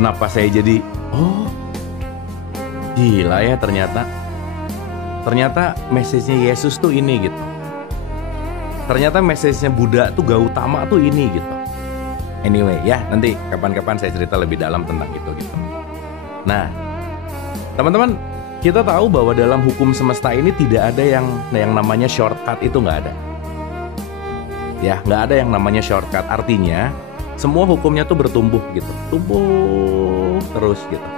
kenapa saya jadi, oh gila ya ternyata message-nya Yesus tuh ini gitu. Ternyata message-nya Buddha tuh Gautama tuh ini gitu. Anyway ya, nanti kapan-kapan saya cerita lebih dalam tentang itu gitu. Nah, teman-teman, kita tahu bahwa dalam hukum semesta ini tidak ada yang namanya shortcut, itu nggak ada. Ya, nggak ada yang namanya shortcut. Artinya semua hukumnya tuh bertumbuh gitu, tumbuh terus gitu.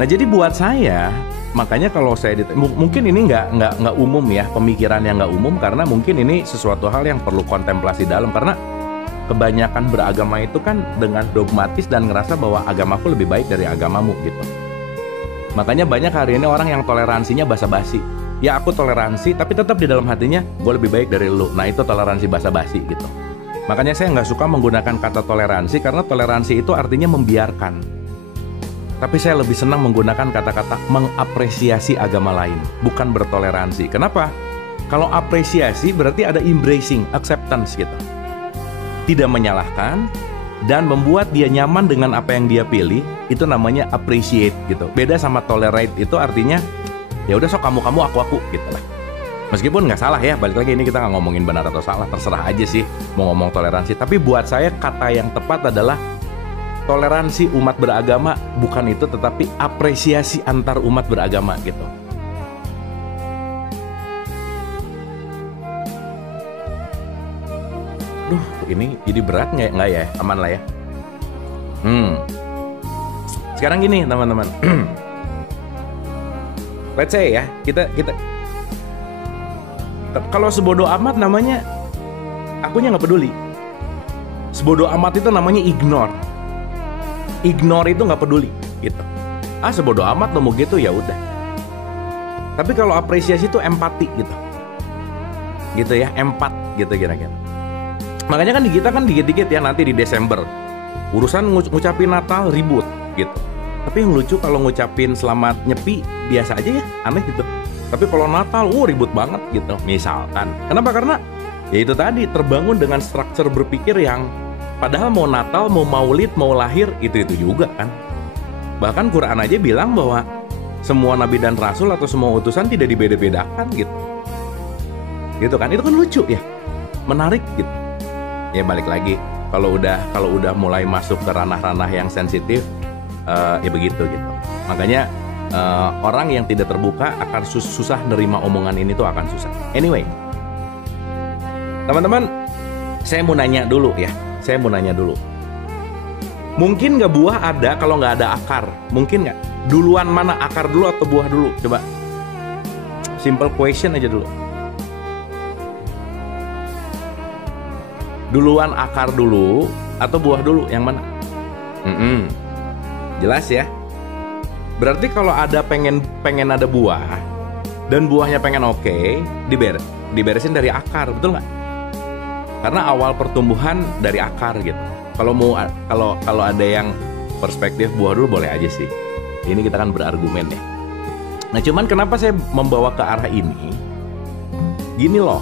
Nah, jadi buat saya, makanya kalau saya mungkin ini nggak umum ya, pemikiran yang nggak umum, karena mungkin ini sesuatu hal yang perlu kontemplasi dalam, karena kebanyakan beragama itu kan dengan dogmatis dan ngerasa bahwa agamaku lebih baik dari agamamu gitu. Makanya banyak hari ini orang yang toleransinya basa-basi. Ya aku toleransi, tapi tetap di dalam hatinya gue lebih baik dari lu. Nah itu toleransi basa-basi gitu. Makanya saya nggak suka menggunakan kata toleransi, karena toleransi itu artinya membiarkan. Tapi saya lebih senang menggunakan kata-kata mengapresiasi agama lain, bukan bertoleransi. Kenapa? Kalau apresiasi berarti ada embracing, acceptance gitu. Tidak menyalahkan dan membuat dia nyaman dengan apa yang dia pilih, itu namanya appreciate gitu. Beda sama tolerate, itu artinya ya udah sok kamu aku gitu lah. Meskipun nggak salah ya, balik lagi ini kita nggak ngomongin benar atau salah, terserah aja sih mau ngomong toleransi. Tapi buat saya kata yang tepat adalah toleransi umat beragama, bukan itu, tetapi apresiasi antar umat beragama gitu. Duh, ini jadi berat nggak ya? Aman lah ya. Sekarang gini teman-teman. Let's say ya, kita kalau sebodoh amat namanya, akunya nggak peduli. Sebodoh amat itu namanya ignore. Ignore itu nggak peduli gitu. Sebodoh amat lo mau gitu ya udah. Tapi kalau apresiasi itu empati gitu. Gitu ya, empat gitu kira-kira. Makanya kan di kita kan dikit-dikit ya nanti di Desember urusan ngucapin Natal ribut gitu. Tapi yang lucu kalau ngucapin selamat nyepi biasa aja ya, aneh gitu. Tapi kalau Natal ribut banget gitu misalkan. Kenapa? Karena ya itu tadi, terbangun dengan struktur berpikir yang padahal mau Natal, mau Maulid, mau lahir itu juga kan. Bahkan Quran aja bilang bahwa semua nabi dan rasul atau semua utusan tidak dibeda-bedakan gitu. Gitu kan, itu kan lucu ya, menarik gitu. Ya balik lagi, kalau udah mulai masuk ke ranah-ranah yang sensitif, ya begitu gitu. Makanya orang yang tidak terbuka akan susah nerima omongan ini tuh, akan susah. Anyway, teman-teman, saya mau nanya dulu ya. Mungkin nggak buah ada kalau nggak ada akar? Mungkin nggak? Duluan mana, akar dulu atau buah dulu? Coba, simple question aja dulu. Duluan akar dulu atau buah dulu, yang mana? Jelas ya. Berarti kalau ada pengen ada buah dan buahnya pengen oke, diberesin dari akar, betul nggak? Karena awal pertumbuhan dari akar gitu. Kalau ada yang perspektif buah dulu boleh aja sih. Ini kita kan berargumen ya. Nah cuman kenapa saya membawa ke arah ini? Gini loh.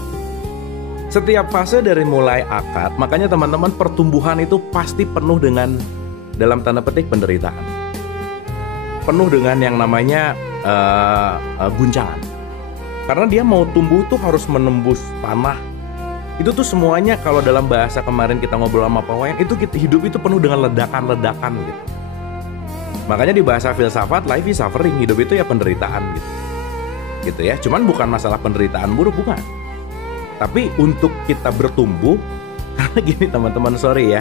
Setiap fase dari mulai akar, makanya teman-teman, pertumbuhan itu pasti penuh dengan, dalam tanda petik, penderitaan. Penuh dengan yang namanya guncangan. Karena dia mau tumbuh itu harus menembus tanah. Itu tuh semuanya, kalau dalam bahasa kemarin kita ngobrol sama Pak Wayan, itu hidup itu penuh dengan ledakan-ledakan gitu. Makanya di bahasa filsafat, life is suffering, hidup itu ya penderitaan gitu. Gitu ya, cuman bukan masalah penderitaan buruk, bukan. Tapi untuk kita bertumbuh, karena gini teman-teman, sorry ya,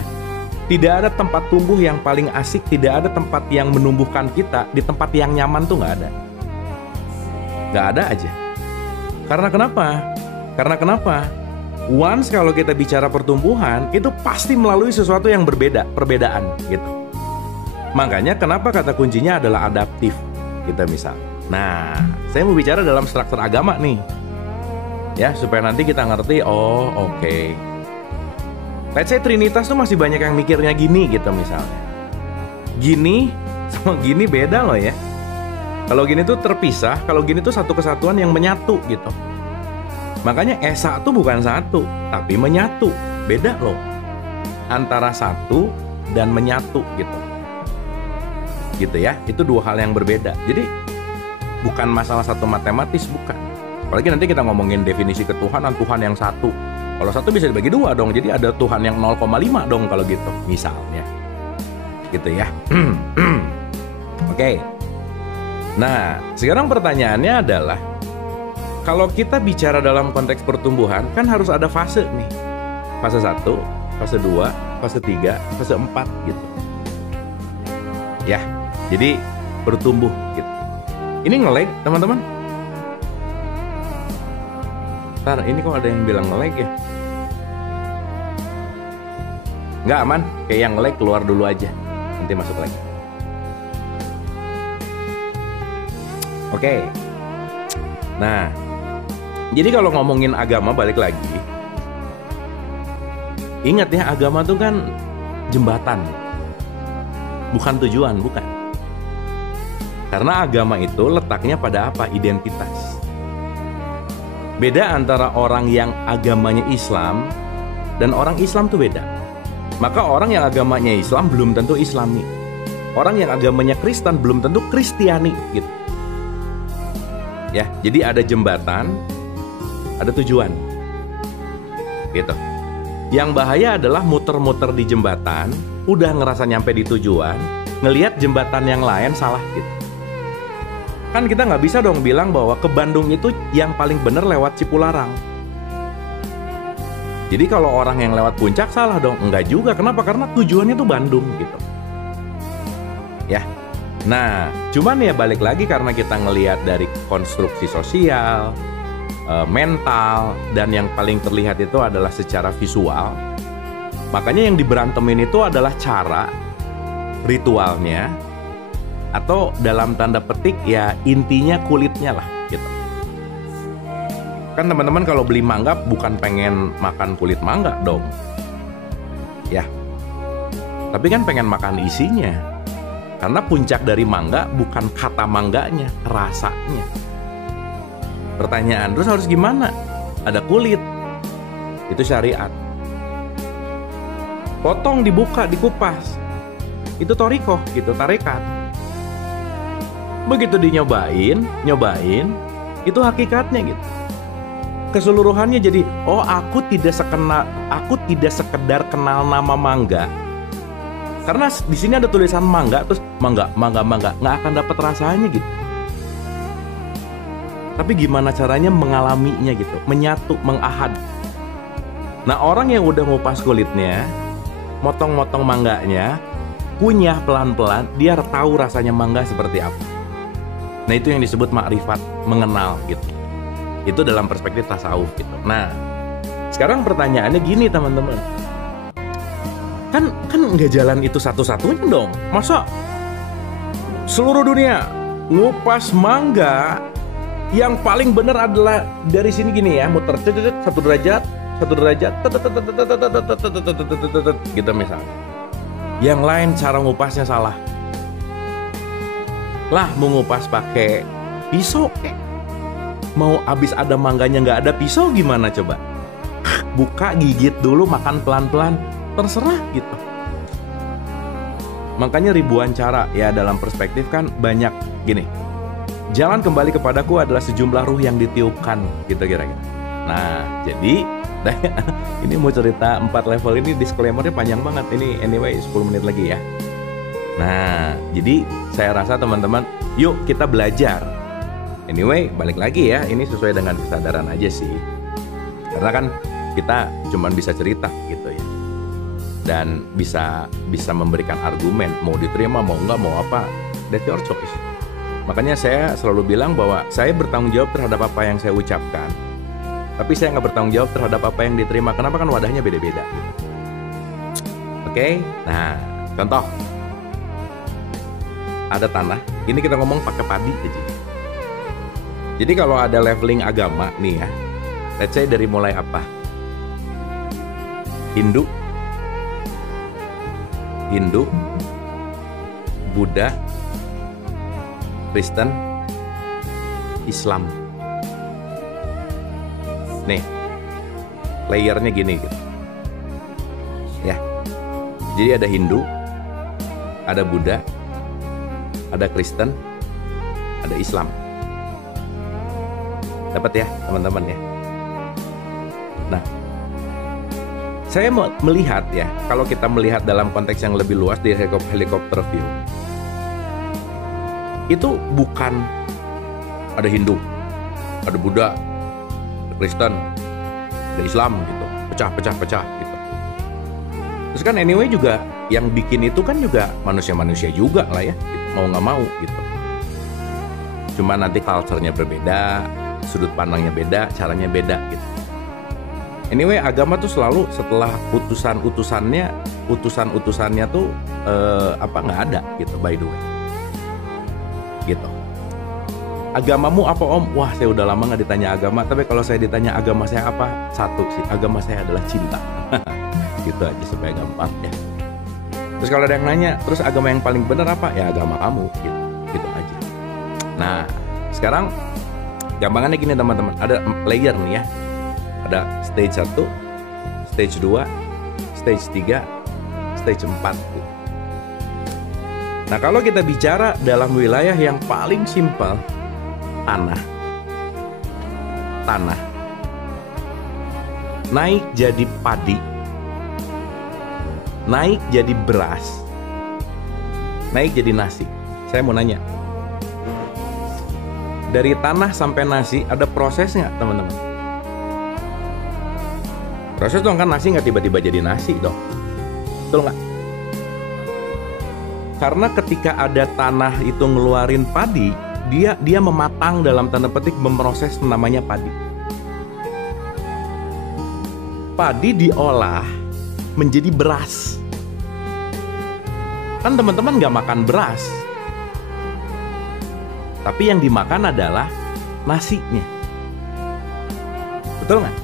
tidak ada tempat tumbuh yang paling asik, tidak ada tempat yang menumbuhkan kita di tempat yang nyaman tuh nggak ada. Nggak ada aja. Karena kenapa? Once kalau kita bicara pertumbuhan, itu pasti melalui sesuatu yang perbedaan gitu. Makanya kenapa kata kuncinya adalah adaptif, kita misal. Nah, saya mau bicara dalam struktur agama nih. Ya, supaya nanti kita ngerti, oke. Let's say Trinitas tuh masih banyak yang mikirnya gini gitu misalnya. Gini sama gini beda loh ya. Kalau gini tuh terpisah, kalau gini tuh satu kesatuan yang menyatu gitu. Makanya Esa tuh bukan satu, tapi menyatu. Beda loh. Antara satu dan menyatu gitu. Gitu ya, itu dua hal yang berbeda. Jadi bukan masalah satu matematis, bukan. Apalagi nanti kita ngomongin definisi ketuhanan, Tuhan yang satu. Kalau satu bisa dibagi dua dong, jadi ada Tuhan yang 0,5 dong kalau gitu, misalnya. Gitu ya. Oke. Nah, sekarang pertanyaannya adalah, kalau kita bicara dalam konteks pertumbuhan, kan harus ada fase nih. Fase 1, fase 2, fase 3, fase 4 gitu. Ya, jadi bertumbuh gitu. Ini nge-lag teman-teman? Ntar, ini kok ada yang bilang nge-lag ya? Nggak aman, kayak yang nge-lag keluar dulu aja. Nanti masuk lagi. Oke. Nah, jadi kalau ngomongin agama balik lagi, ingat ya, agama tuh kan jembatan, bukan tujuan, bukan. Karena agama itu letaknya pada apa? Identitas. Beda antara orang yang agamanya Islam dan orang Islam tuh beda. Maka orang yang agamanya Islam belum tentu Islami. Orang yang agamanya Kristen belum tentu Kristiani gitu. Ya, jadi ada jembatan, ada tujuan. Gitu. Yang bahaya adalah muter-muter di jembatan, udah ngerasa nyampe di tujuan, ngelihat jembatan yang lain salah gitu. Kan kita nggak bisa dong bilang bahwa ke Bandung itu yang paling bener lewat Cipularang. Jadi kalau orang yang lewat Puncak salah dong? Enggak juga. Kenapa? Karena tujuannya tuh Bandung gitu. Ya. Nah, cuman ya balik lagi karena kita ngelihat dari konstruksi sosial, mental, dan yang paling terlihat itu adalah secara visual. Makanya yang diberantemin itu adalah cara, ritualnya, atau dalam tanda petik ya intinya kulitnya lah gitu. Kan teman-teman kalau beli mangga bukan pengen makan kulit mangga dong. Ya. Tapi kan pengen makan isinya. Karena puncak dari mangga bukan kata mangganya, rasanya. Pertanyaan, terus harus gimana? Ada kulit. Itu syariat. Potong, dibuka, dikupas. Itu thorikoh gitu, tarekat. Begitu nyobain, itu hakikatnya gitu. Keseluruhannya jadi, oh aku tidak sekedar kenal nama mangga. Karena di sini ada tulisan mangga, terus mangga, nggak akan dapat rasanya gitu. Tapi gimana caranya mengalaminya gitu, menyatu, mengahad. Nah orang yang udah ngupas kulitnya, motong-motong mangganya, kunyah pelan-pelan, dia tahu rasanya mangga seperti apa. Nah itu yang disebut makrifat, mengenal gitu. Itu dalam perspektif tasawuf gitu. Nah sekarang pertanyaannya gini teman-teman, kan nggak jalan itu satu-satunya dong. Masa seluruh dunia ngupas mangga, yang paling benar adalah dari sini gini ya, muter 1 derajat gitu misalnya. Yang lain cara ngupasnya salah. Lah mau ngupas pakai pisau mau abis ada mangganya nggak ada pisau gimana coba? Buka, gigit dulu, makan pelan-pelan, terserah gitu. Makanya ribuan cara ya, dalam perspektif kan banyak gini. Jalan kembali kepadaku adalah sejumlah ruh yang ditiupkan gitu kira-kira. Nah jadi ini mau cerita 4 level ini, disclaimernya panjang banget. Ini anyway 10 menit lagi ya. Nah, jadi saya rasa teman-teman, yuk kita belajar. Anyway, balik lagi ya, ini sesuai dengan kesadaran aja sih. Karena kan kita cuman bisa cerita gitu ya. Dan bisa memberikan argumen, mau diterima, mau enggak, mau apa, that's your choice. Makanya saya selalu bilang bahwa saya bertanggung jawab terhadap apa yang saya ucapkan. Tapi saya nggak bertanggung jawab terhadap apa yang diterima. Kenapa? Kan wadahnya beda-beda gitu. Oke, nah contoh. Ada tanah, ini kita ngomong pakai padi aja. Jadi kalau ada leveling agama nih ya, let's say dari mulai apa? Hindu, Buddha, Kristen, Islam. Nih, layernya gini gitu. Ya. Jadi ada Hindu, ada Buddha, ada Kristen, ada Islam. Dapat ya teman-teman ya. Nah, saya melihat ya, kalau kita melihat dalam konteks yang lebih luas di helikopter view, itu bukan ada Hindu, ada Buddha, ada Kristen, ada Islam gitu, pecah gitu. Terus kan anyway juga yang bikin itu kan juga manusia-manusia juga lah ya, gitu. Mau nggak mau gitu. Cuma nanti culture-nya berbeda, sudut pandangnya beda, caranya beda gitu. Anyway, agama tuh selalu setelah utusan-utusannya tuh nggak ada gitu, by the way. Gitu. Agamamu apa om? Wah, saya udah lama nggak ditanya agama, tapi kalau saya ditanya agama saya apa? Satu sih, agama saya adalah cinta. Gitu aja supaya gampang ya. Terus kalau ada yang nanya, terus agama yang paling benar apa? Ya agama kamu, gitu aja. Nah, sekarang gampangannya gini teman-teman, ada layer nih ya. Ada stage 1, stage 2, stage 3, stage 4. Nah, kalau kita bicara dalam wilayah yang paling simpel, tanah naik jadi padi, naik jadi beras, naik jadi nasi. Saya mau nanya, dari tanah sampai nasi ada proses nggak teman-teman? Proses dong, kan nasi nggak tiba-tiba jadi nasi dong, betul nggak? Karena ketika ada tanah itu ngeluarin padi, dia mematang, dalam tanda petik memproses namanya padi. Padi diolah menjadi beras. Kan teman-teman nggak makan beras, tapi yang dimakan adalah nasinya. Betul nggak?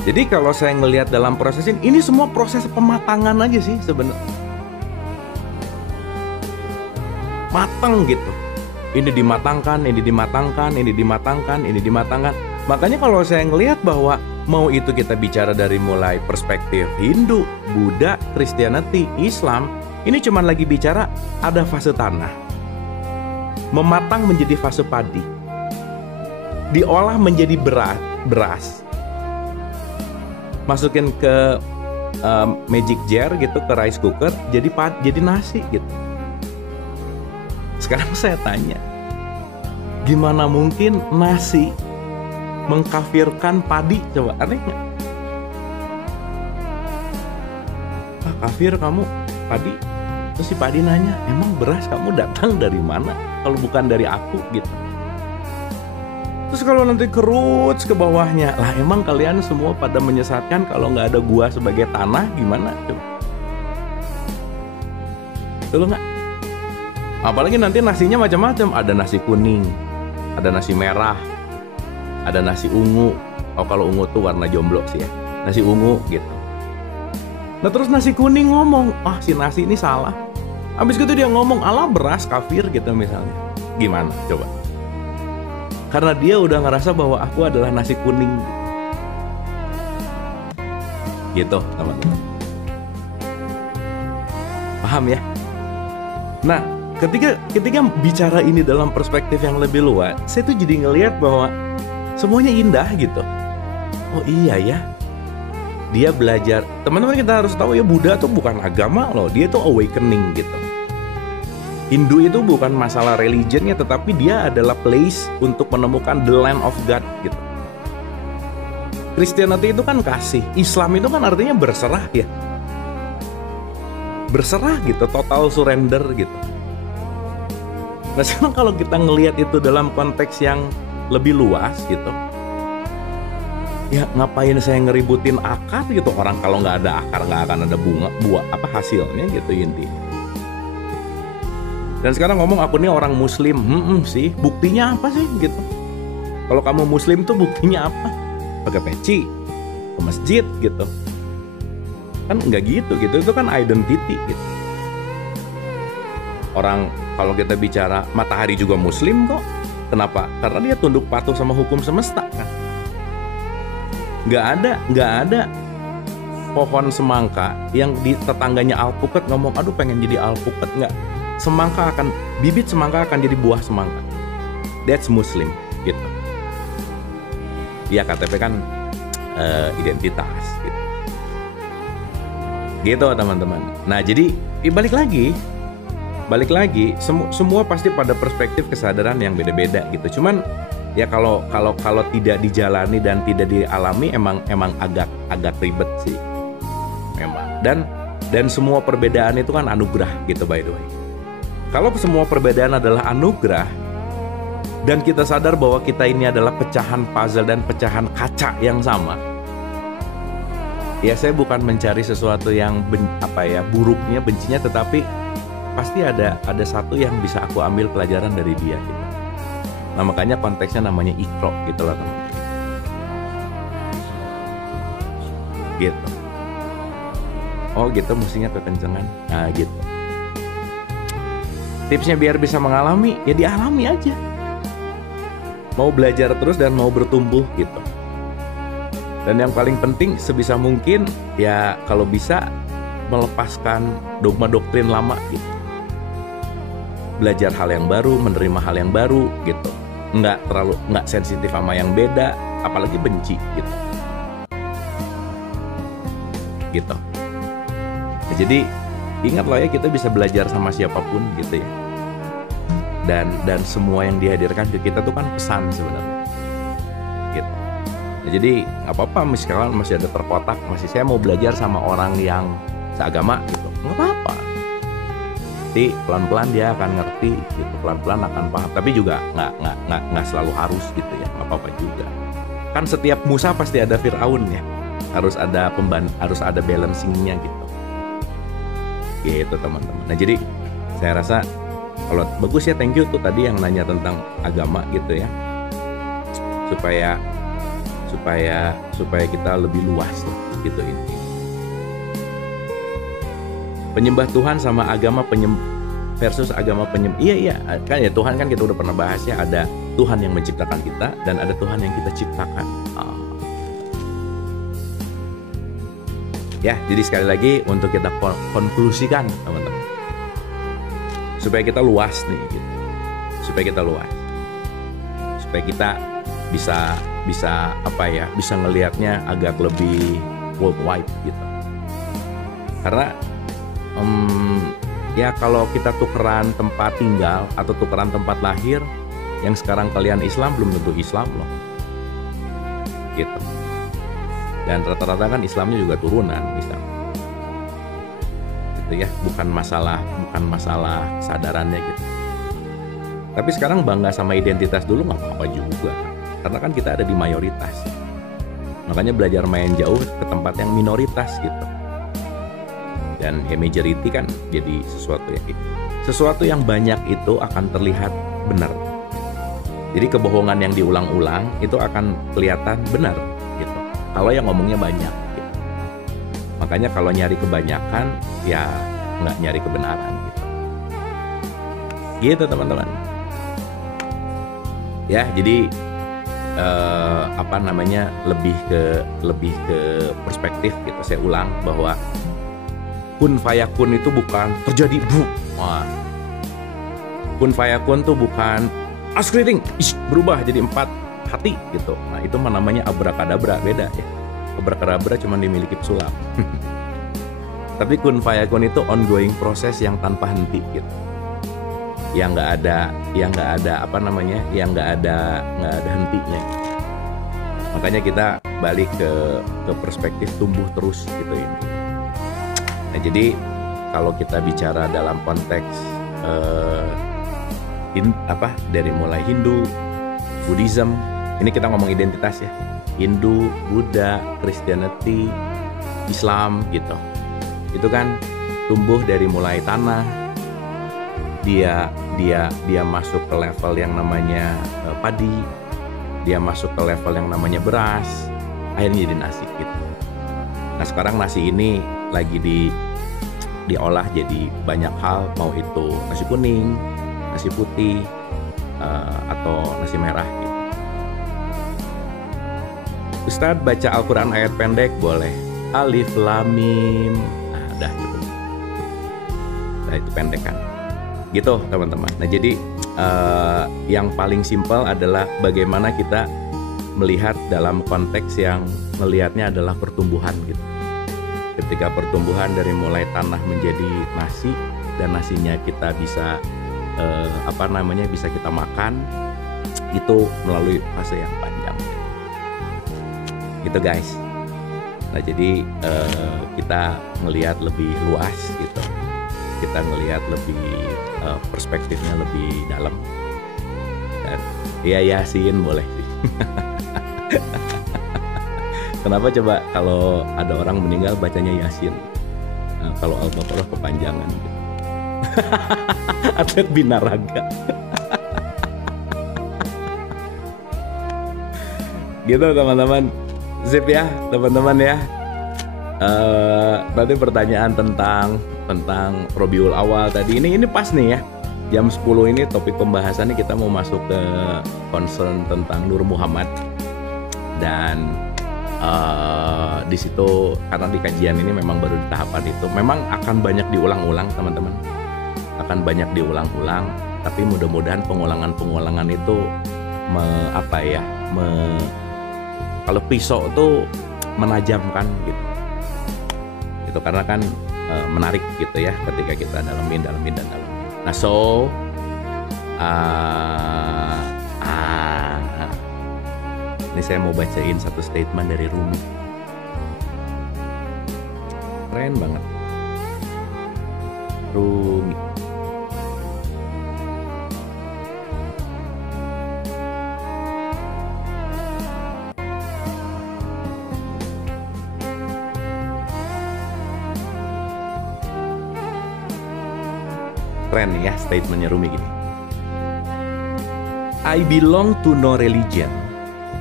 Jadi kalau saya ngelihat dalam proses ini semua proses pematangan aja sih sebenarnya. Matang gitu. Ini dimatangkan, ini dimatangkan, ini dimatangkan, ini dimatangkan. Makanya kalau saya ngelihat bahwa mau itu kita bicara dari mulai perspektif Hindu, Buddha, Christianity, Islam, ini cuma lagi bicara ada fase tanah, mematang menjadi fase padi, diolah menjadi beras, masukin ke magic jar gitu, ke rice cooker, jadi nasi gitu. Sekarang saya tanya, gimana mungkin nasi mengkafirkan padi? Coba, aneh nggak? Kafir kamu padi? Terus si padi nanya, emang beras kamu datang dari mana? Kalau bukan dari aku gitu. Terus kalau nanti kerut ke bawahnya, lah emang kalian semua pada menyesatkan kalau nggak ada gua sebagai tanah, gimana? Coba. Betul nggak? Apalagi nanti nasinya macam-macam. Ada nasi kuning, ada nasi merah, ada nasi ungu. Oh, kalau ungu tuh warna jomblo sih ya. Nasi ungu gitu. Nah terus nasi kuning ngomong, si nasi ini salah. Habis gitu dia ngomong, alah beras kafir gitu misalnya. Gimana? Coba. Karena dia udah ngerasa bahwa aku adalah nasi kuning. Gitu teman-teman. Paham ya? Nah, ketika bicara ini dalam perspektif yang lebih luas, saya tuh jadi ngelihat bahwa semuanya indah gitu. Oh iya ya, dia belajar. Teman-teman kita harus tahu ya, Buddha tuh bukan agama loh, dia tuh awakening gitu. Hindu itu bukan masalah religionnya, tetapi dia adalah place untuk menemukan the land of God gitu. Christianity itu kan kasih, Islam itu kan artinya berserah ya. Berserah gitu, total surrender gitu. Nah sekarang kalau kita ngelihat itu dalam konteks yang lebih luas gitu, ya ngapain saya ngeributin akar gitu? Orang kalau nggak ada akar nggak akan ada buah hasilnya gitu intinya. Dan sekarang ngomong aku nih orang muslim, sih buktinya apa sih gitu? Kalau kamu muslim tuh buktinya apa? Pakai peci, ke masjid gitu. Kan nggak gitu, itu kan identity gitu. Orang kalau kita bicara matahari juga muslim kok. Kenapa? Karena dia tunduk patuh sama hukum semesta kan. Nggak ada pohon semangka yang di tetangganya alpukat ngomong, aduh pengen jadi alpukat, nggak. Bibit semangka akan jadi buah semangka. That's Muslim, gitu. Ya KTP kan identitas, gitu. Gitu teman-teman. Nah jadi balik lagi, semua pasti pada perspektif kesadaran yang beda-beda gitu. Cuman ya kalau tidak dijalani dan tidak dialami emang agak ribet sih. Memang. Dan semua perbedaan itu kan anugerah gitu, by the way. Kalau semua perbedaan adalah anugerah dan kita sadar bahwa kita ini adalah pecahan puzzle dan pecahan kaca yang sama. Ya saya bukan mencari sesuatu yang buruknya, bencinya, tetapi pasti ada satu yang bisa aku ambil pelajaran dari dia gitu. Nah makanya konteksnya namanya Iqra gitu loh teman-teman. Gitu. Oh gitu, mestinya kekencengan. Nah gitu. Tipsnya biar bisa mengalami, ya dialami aja. Mau belajar terus dan mau bertumbuh gitu. Dan yang paling penting sebisa mungkin ya kalau bisa melepaskan dogma doktrin lama gitu. Belajar hal yang baru, menerima hal yang baru gitu. Nggak sensitif sama yang beda, apalagi benci gitu. Gitu. Nah, jadi ingat loh ya, kita bisa belajar sama siapapun gitu ya. Dan semua yang dihadirkan ke kita tuh kan pesan sebenarnya. Gitu. Nah, jadi nggak apa-apa misalkan masih ada terkotak, saya mau belajar sama orang yang seagama gitu, nggak apa-apa. Nanti pelan-pelan dia akan ngerti gitu, pelan-pelan akan paham. Tapi juga nggak selalu harus gitu ya, nggak apa-apa juga. Kan setiap Musa pasti ada Fir'aun ya, harus ada balancingnya gitu. Gitu teman-teman. Nah jadi saya rasa kalau bagus ya, thank you tuh tadi yang nanya tentang agama gitu ya, supaya kita lebih luas lah, gitu ini. Penyembah Tuhan sama agama versus agama penyembah. Iya kan ya, Tuhan kan kita udah pernah bahas ya, ada Tuhan yang menciptakan kita dan ada Tuhan yang kita ciptakan. Ya, jadi sekali lagi untuk kita konklusikan teman-teman, supaya kita luas nih gitu. Supaya kita bisa ngelihatnya agak lebih worldwide gitu. Karena ya kalau kita tukeran tempat tinggal atau tukeran tempat lahir, yang sekarang kalian Islam belum tentu Islam loh gitu. Dan rata-rata kan Islamnya juga turunan misalnya gitu ya, bukan masalah kesadarannya gitu. Tapi sekarang bangga sama identitas dulu nggak apa-apa juga, karena kan kita ada di mayoritas. Makanya belajar main jauh ke tempat yang minoritas gitu. Dan majority kan jadi sesuatu yang banyak itu akan terlihat benar. Jadi kebohongan yang diulang-ulang itu akan kelihatan benar gitu, kalau yang ngomongnya banyak gitu. Makanya kalau nyari kebanyakan ya nggak nyari kebenaran gitu teman-teman ya. Jadi lebih ke perspektif gitu. Saya ulang bahwa kun fayakun itu bukan terjadi kun fayakun tuh bukan askriting berubah jadi 4 hati gitu. Nah itu namanya abrakadabra, beda ya. Abrakadabra cuma dimiliki pesulap. Tapi kun fayakun itu ongoing proses yang tanpa henti gitu. Yang nggak ada hentinya. Makanya kita balik ke perspektif tumbuh terus gitu ini. Nah jadi kalau kita bicara dalam konteks dari mulai Hindu, Buddhism, ini kita ngomong identitas ya, Hindu, Buddha, Christianity, Islam gitu. Itu kan tumbuh dari mulai tanah, dia masuk ke level yang namanya padi, dia masuk ke level yang namanya beras, akhirnya jadi nasi gitu. Nah sekarang nasi ini lagi diolah jadi banyak hal, mau itu nasi kuning, nasi putih, atau nasi merah gitu. Ustadz baca Al-Quran ayat pendek boleh, Alif Lam Mim. Nah, udah cukup. Nah, itu pendekan. Gitu, teman-teman. Nah, jadi yang paling simpel adalah bagaimana kita melihat dalam konteks yang melihatnya adalah pertumbuhan gitu. Ketika pertumbuhan dari mulai tanah menjadi nasi dan nasinya kita bisa bisa kita makan, itu melalui fase yang panjang. Gitu guys. Nah, jadi kita melihat lebih luas gitu. Kita melihat lebih perspektifnya lebih dalam. Dan ya Yasin boleh sih. Kenapa coba kalau ada orang meninggal bacanya Yasin? Nah, kalau Al-Baqarah kepanjangan gitu. Atlet binaraga. Gitu teman-teman. Sip ya teman-teman ya. Nanti pertanyaan tentang Robiul Awal tadi ini pas nih ya. Jam 10 ini topik pembahasannya kita mau masuk ke concern tentang Nur Muhammad. Dan di situ karena di kajian ini memang baru di tahapan itu, memang akan banyak diulang-ulang teman-teman. Akan banyak diulang-ulang, tapi mudah-mudahan pengulangan-pengulangan itu kalau pisau tuh menajamkan gitu. Itu karena kan menarik gitu ya ketika kita dalamin. Nah, ini saya mau bacain satu statement dari Rumi. Keren banget. Rumi. Keren ya statementnya Rumi gini. I belong to no religion.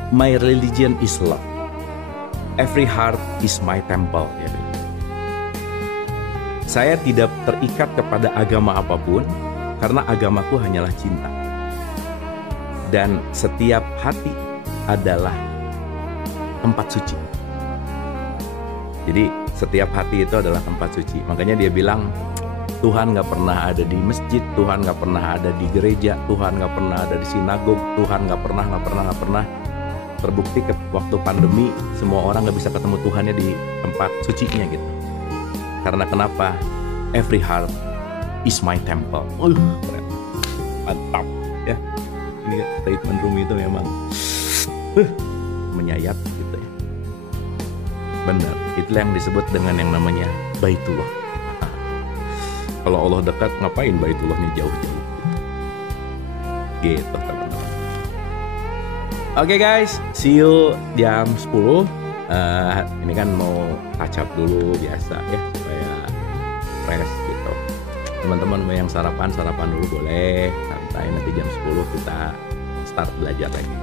My religion is love. Every heart is my temple. Ya. Saya tidak terikat kepada agama apapun karena agamaku hanyalah cinta. Dan setiap hati adalah tempat suci. Jadi setiap hati itu adalah tempat suci. Makanya dia bilang Tuhan gak pernah ada di masjid, Tuhan gak pernah ada di gereja, Tuhan gak pernah ada di sinagog, Tuhan gak pernah. Terbukti waktu pandemi semua orang gak bisa ketemu Tuhannya di tempat sucinya gitu. Karena kenapa? Every heart is my temple. Keren. Mantap ya. Ini statement Rumi itu memang menyayat gitu ya. Benar, itulah yang disebut dengan yang namanya Baitullah. Kalau Allah dekat, ngapain Baitullahnya jauh-jauh? Gitu teman-teman. Oke guys, see you jam 10. Ini kan mau touch up dulu biasa ya, supaya fresh gitu. Teman-teman mau yang sarapan dulu boleh. Santai, nanti jam 10 kita start belajar lagi.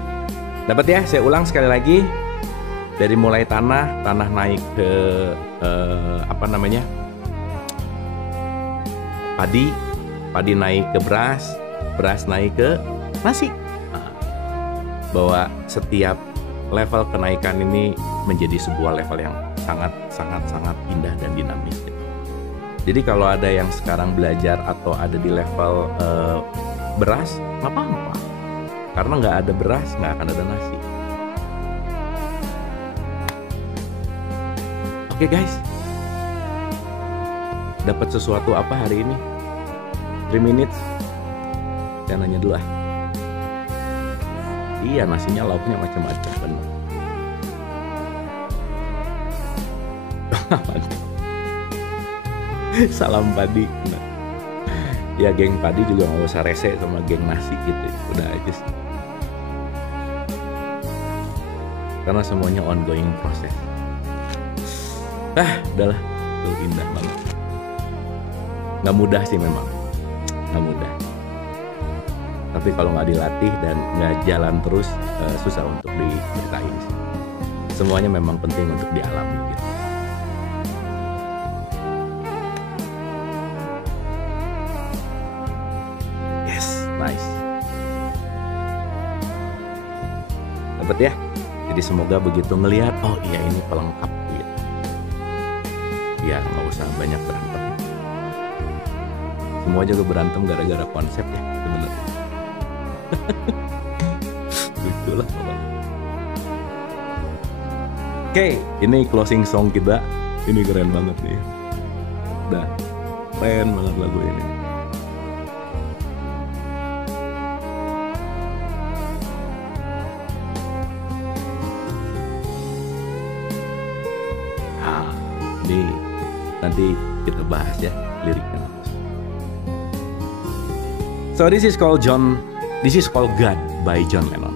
Dapat ya, saya ulang sekali lagi. Dari mulai tanah naik ke padi naik ke beras naik ke nasi. Bahwa setiap level kenaikan ini menjadi sebuah level yang sangat indah dan dinamis. Jadi kalau ada yang sekarang belajar atau ada di level beras, nggak apa-apa. Karena nggak ada beras, nggak akan ada nasi. Oke guys, dapat sesuatu apa hari ini? 3 minutes. Saya nanya dulu ah. Iya, nasinya lauknya macam-macam bener. Salam padi. Nah. Ya geng padi juga nggak usah rese sama geng nasi gitu. Udah aja sih. Karena semuanya ongoing proses. Udahlah, itu indah banget. Nggak mudah sih memang, nggak mudah. Tapi kalau nggak dilatih dan nggak jalan terus, susah untuk diceritain sih. Semuanya memang penting untuk dialami gitu. Yes, nice. Dapat ya? Jadi semoga begitu ngelihat, oh iya ini pelengkap gitu. ya nggak usah banyak berantem. Semua juga berantem gara-gara konsep ya sebenarnya. Itulah pokoknya. Oke, ini closing song kita. Ini keren banget nih. Udah keren banget lagu ini. Nah, ini nanti kita bahas ya liriknya. So this is called God by John Lennon.